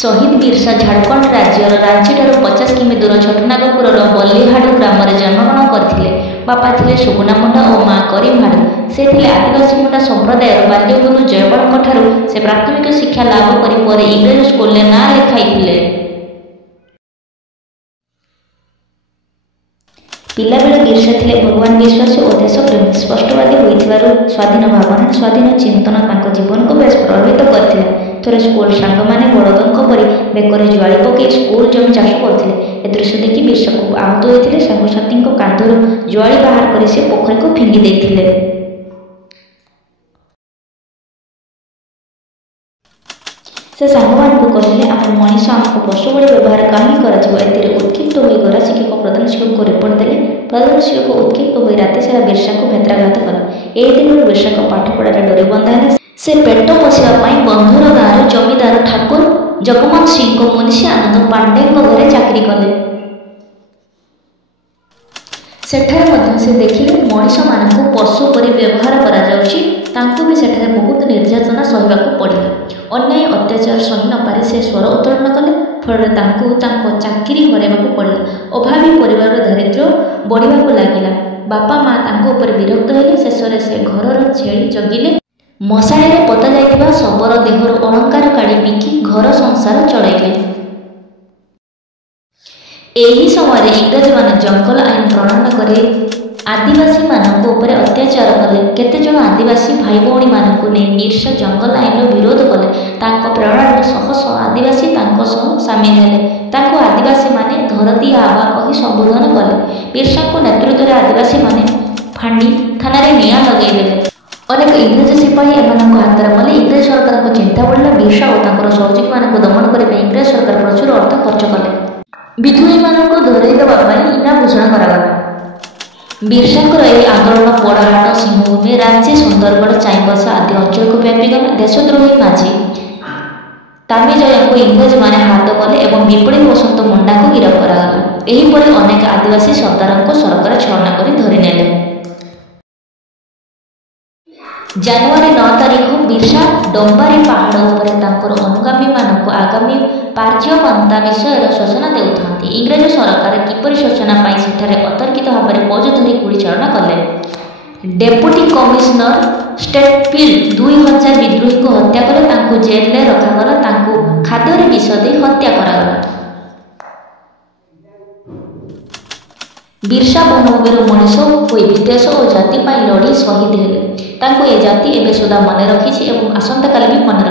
शहीद बिरसा झारखंड राज्यर रांचीठार 50 किमी दूर छोटनागपुर बल्लीहाडु ग्राम में जन्मग्रहण करते। बापा थे सुगुना मुंडा और माँ करीम हाडु। से आदिवासी मुंडा संप्रदायर बाल्यगुरु जयपाल से प्राथमिक शिक्षा लाभ कर इंग्रेज स्कूल में नाँ लिखाई। पिलाबेले बिरसा थे भगवान विश्वासी और देशप्रेमी स्पष्टवादी होइथिबारु स्वाधीन भावना स्वाधीन चिंतन तांको जीवन को बेस प्रभावित करथिले। थोड़े स्कूल सांग माने बड़दों परी बेकर जुआली पकई स्कूल जमी चाष करथिले। ए दृश्य देखि बिरसा खूब आहत होइथिले। सांगसाथी कांधरू जुआली बाहर कर से पोखरी को फिंगी देइथिले। से सांगमान को कहले आम मनीष आमको पशु भली व्यवहार कहीं कर उत्क्षिप्त हो गला। शिक्षक प्रधान शिक्षक को रिपोर्ट देले। प्रधान शिक्षक उत्क्षिप्त हो राति सारा बिरसा को भेत्राघात कला। यही दिन बिरसा को पाठ पढ़ार डोरी बंधा है। से पेट पोषापी बंधुर गाँव जमीदार ठाकुर जगमोहन सिंह को मुंशी आनंद पांडे घरे चाकरी कले। सेठारे से देखिले मनीष मानक पशु परी व्यवहार करा भी सेठारे बहुत निर्यातना सहवाक पड़ा। अन्याय अत्याचार सही न पारि से स्वर उत्तोलन कले। फल चाकरी हरवाक पड़ा। अभावी परिवार दारिद्र्य बढ़ाक लगिला। बापा माँ तांको विरक्त हेले। शेष में से घर छेली जगिले। मशाणी पोता जाइथिबा शबर देहर अलंकार काढ़ी बिकी घर संसार चलाइले। एही समय इंग्रेज मान जंगल आईन प्रणयन करे आदिवासी मानक उपरे अत्याचार कले। केते जन आदिवासी भाई भौणी मानक ने बिरसा जंगल आईन विरोध कले। तांको प्रेरणा शह शह आदिवासी तांको सह सामिल हेले। तांको आदिवासी माने धरती आबा कही संबोधन कले। बिरसा को नेतृत्व में आदिवासी माने फांडी थाना रे निया लगे देले। अनेक इंग्रेज सिपाही एमानक हाथ में मले। इंग्रेज सरकार को चिंता बढ़ला। बिरसा और सहयोगी मानक दमन करने इंग्रेज सरकार प्रचुर अर्थ खर्च कले। विद्रोही मानक धरई देवाई इना घोषणा करागला। बिरसांकर यह आंदोलन पड़ाहाट सिंहभूमि रांची सुंदरगढ़ चाईबसा आदि अंचल को व्यापीगला। देशद्रोही माझी तामिजया को इंग्रेज माने हाथ कले और विपड़ी बसंत मुंडा को गिरफ करागला। एहीपरि अनेक आदिवासी सरदार को सरकार छलना कर धरिनेले। जनवरी 9 तारिख बिरसा डंबारी पहाड़ उपरे तांकर अनुगामी मानक आगामी पार्ज्यपंथा विषय सूचना देउथांती। इंग्रेज सरकार किपरि सूचना पाई सेठारे अतर्कित भाव में पौज धरी गुड़ी चालना कले। डेप्यूटी कमिश्नर स्टेटफिल्ड 2000 विद्रोही को हत्या कले। तांको जेल में रखागला। तांको खाद्य विष दे हत्या करागला। बिरसा वनभूमि मनीष हुई विदेश और जाति लड़ी शहीद हेले। तांको ए जाति एबे सुधा मन रखी और आसंता काले भी मन